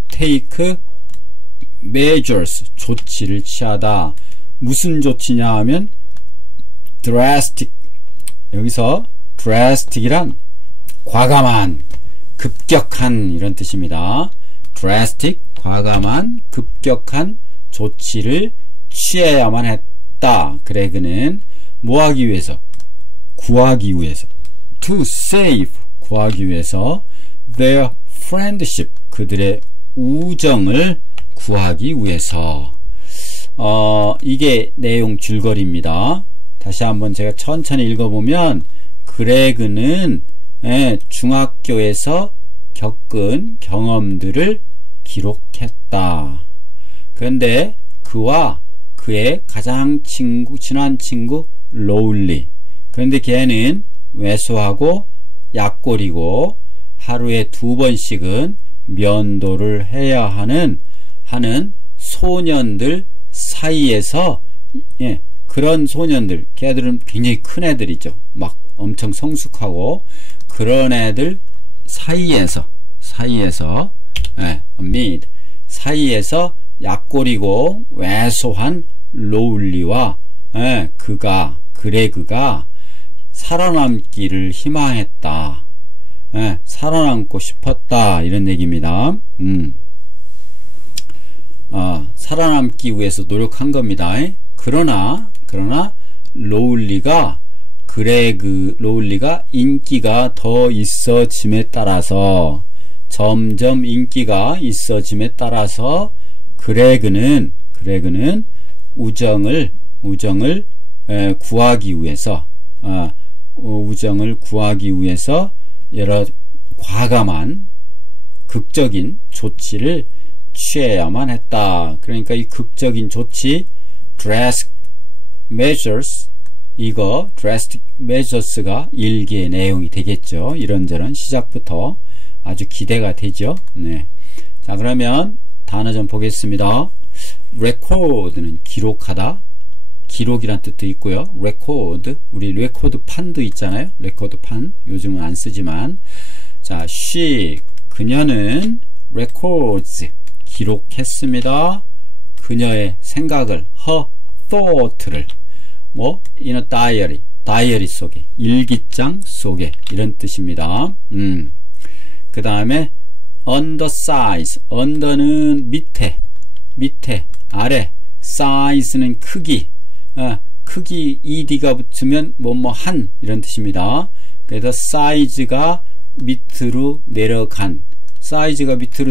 take measures 조치를 취하다. 무슨 조치냐 하면 drastic 여기서 drastic이란 과감한 급격한 이런 뜻입니다. drastic 과감한 급격한 조치를 취해야만 했다. 그레그는 뭐하기 위해서? 구하기 위해서 to save 구하기 위해서 their friendship 그들의 우정을 구하기 위해서 이게 내용 줄거리입니다. 다시 한번 제가 천천히 읽어보면 그레그는 중학교에서 겪은 경험들을 기록했다. 그런데 그와 그의 가장 친한 친구 lonely 그런데 걔는 왜소하고 약골이고 하루에 2번씩은 면도를 해야 하는 소년들 사이에서 그런 소년들 걔들은 굉장히 큰 애들이죠. 막 엄청 성숙하고 그런 애들 사이에서 mid 사이에서 약골이고 왜소한 lonely와 그레그가 살아남기를 희망했다. 살아남고 싶었다 이런 얘기입니다. 살아남기 위해서 노력한 겁니다. 그러나 lonely가 인기가 더 있어짐에 따라서 점점 인기가 있어짐에 따라서 그레그는 우정을 구하기 위해서 여러 과감한 극적인 조치를 취해야만 했다. 그러니까 이 극적인 조치 drastic measures 이거 drastic measures가 일기의 내용이 되겠죠. 이런저런 시작부터 아주 기대가 되죠. 네. 자 그러면 단어 좀 보겠습니다. record는 기록하다 기록이란 뜻도 있고요. record 우리 레코드 판도 있잖아요. 레코드 판 요즘은 안 쓰지만 자 she 그녀는 records 기록했습니다. 그녀의 생각을 her thought를 뭐 in a 다이어리 속에 일기장 속에 이런 뜻입니다. 그 다음에 undersize under는 밑에 아래 size는 크기 크기 ed가 붙으면 한 이런 뜻입니다. 그래서 사이즈가 밑으로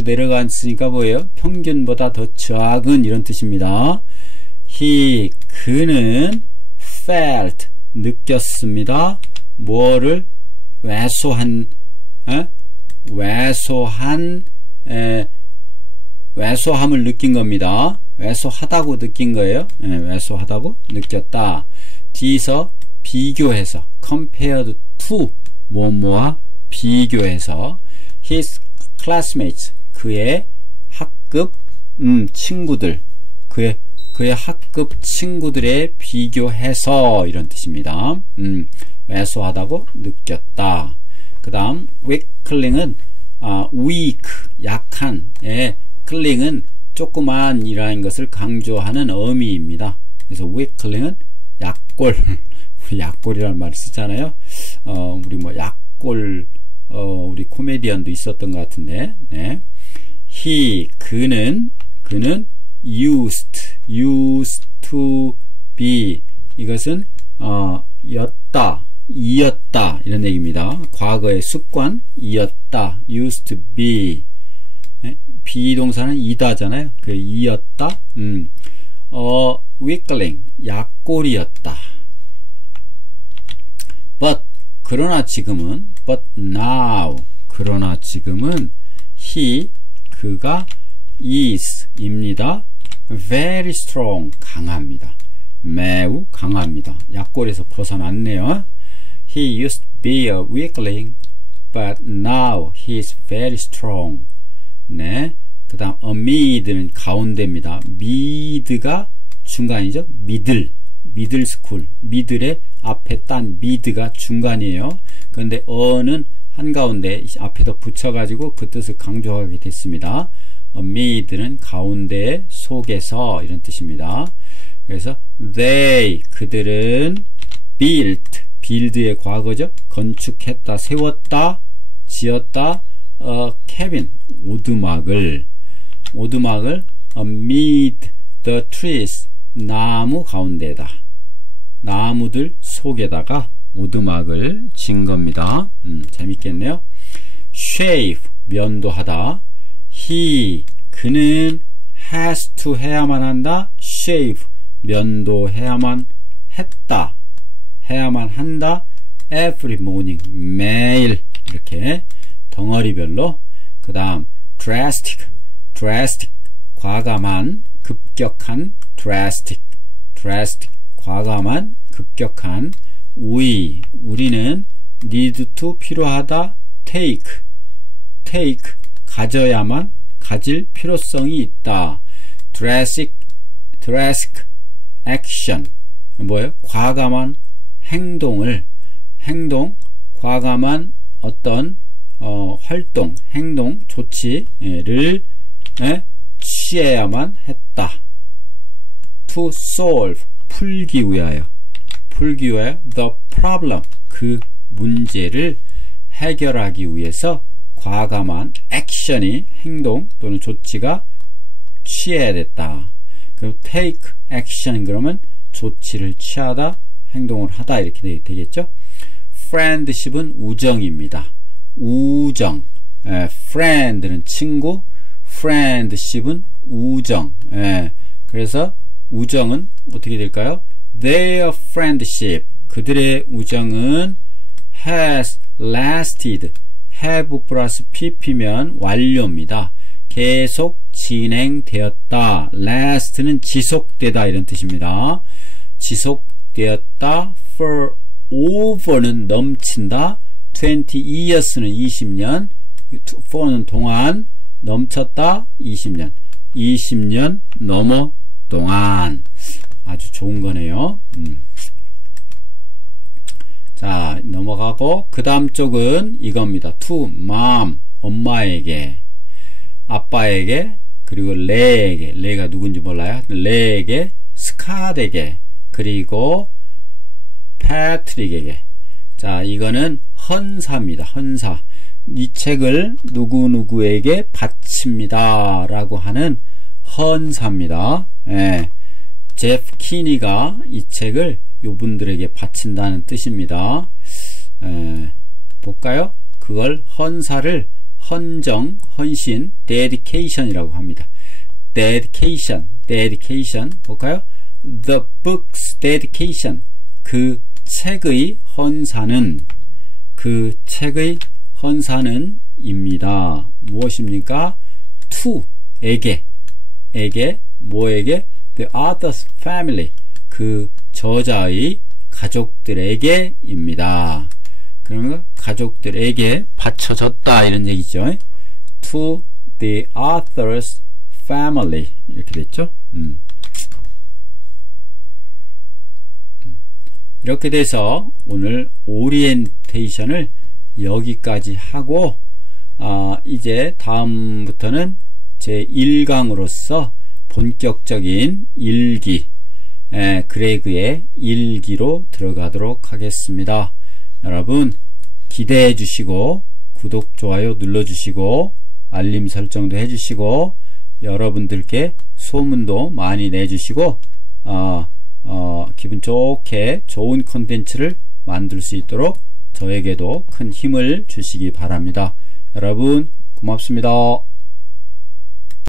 내려갔으니까 뭐예요? 평균보다 더 작은 이런 뜻입니다. 그는 felt 느꼈습니다. 뭐를? 왜소함을 느낀 겁니다. 왜소하다고 느낀 거예요. 왜소하다고 느꼈다. 뒤에서 비교해서 compared to 뭐뭐와 비교해서 his classmates 그의 학급 친구들 그의 학급 친구들에 비교해서 이런 뜻입니다. 왜소하다고 느꼈다. 그 다음 weakling은 weak, 약한, 클링은 조그만이라는 것을 강조하는 어미입니다. 그래서 weakling은 약골, 약골이라는 말을 쓰잖아요. 우리 뭐 약골, 우리 코미디언도 있었던 것 같은데, 네. 그는 used to be, 이것은 이었다 이런 얘기입니다. 과거의 습관, 이었다, used to be. 비동사는 이다잖아요. 그 이었다. weakling, 약골이었다. but, 그러나 지금은, but now, 그러나 지금은 그가 is 입니다. very strong, 강합니다. 매우 강합니다. 약골에서 벗어났네요. He used to be a weakling, but now he is very strong. 네. 그 다음 amid는 가운데입니다. mid가 중간이죠. middle school, middle의 앞에 딴 mid가 중간이에요. 그런데 어는 한가운데 앞에다 붙여가지고 그 뜻을 강조하게 됐습니다. amid는 가운데, 속에서, 이런 뜻입니다. 그래서 그들은 build의 과거죠. 건축했다, 세웠다, 지었다, cabin, 오두막을 amid the trees, 나무 가운데다, 나무들 속에다가 오두막을 진 겁니다. 재밌겠네요. shave, 면도하다. 그는 has to, 해야만 한다. shave, 면도해야만 한다. every morning, 매일, 이렇게 덩어리별로. 그 다음 drastic, 과감한, 급격한. drastic, 과감한, 급격한. 우리는 need to, 필요하다. take, 가져야만, 가질 필요성이 있다. drastic action, 뭐예요? 과감한 과감한 어떤 활동, 행동, 조치를 취해야만 했다. to solve, 풀기 위하여 the problem, 그 문제를 해결하기 위해서 과감한 액션이, 행동 또는 조치가 취해야 됐다. 그럼 take action, 그러면 조치를 취하다, 행동을 하다, 이렇게 되겠죠. friendship은 우정입니다. 우정. friend는 친구, friendship은 우정. 그래서 우정은 어떻게 될까요? Their friendship, 그들의 우정은 has lasted, have 플러스 pp면 완료입니다. 계속 진행되었다. last는 지속되다, 이런 뜻입니다. 지속되었다. for over는 넘친다. 20 years는 20년, for는 동안, 넘쳤다 20년, 20년 넘어 동안. 아주 좋은 거네요. 자, 넘어가고 그 다음 쪽은 이겁니다. to mom, 엄마에게, 아빠에게, 그리고 레에게, 레가 누군지 몰라요. 레에게, 스캇에게, 그리고 패트릭에게. 자, 이거는 헌사입니다. 헌사. 이 책을 누구누구에게 바칩니다 라고 하는 헌사입니다. 제프 키니가 이 책을 요분들에게 바친다는 뜻입니다. 볼까요? 그걸 헌사를 헌정, 헌신, dedication이라고 합니다. dedication 볼까요? The book's dedication, 그 책의 헌사는, 그 책의 헌사는 입니다. 무엇입니까? to, 에게, 뭐에게? The author's family, 그 저자의 가족들에게 입니다. 그러면 가족들에게 바쳐졌다, 이런 얘기죠. To the author's family, 이렇게 됐죠. 이렇게 돼서 오늘 오리엔테이션을 여기까지 하고 이제 다음부터는 제 1강으로서 본격적인 일기, 그레그의 일기로 들어가도록 하겠습니다. 여러분 기대해 주시고 구독, 좋아요 눌러주시고 알림 설정도 해주시고 여러분들께 소문도 많이 내주시고 기분 좋게 좋은 컨텐츠를 만들 수 있도록 저에게도 큰 힘을 주시기 바랍니다. 여러분 고맙습니다.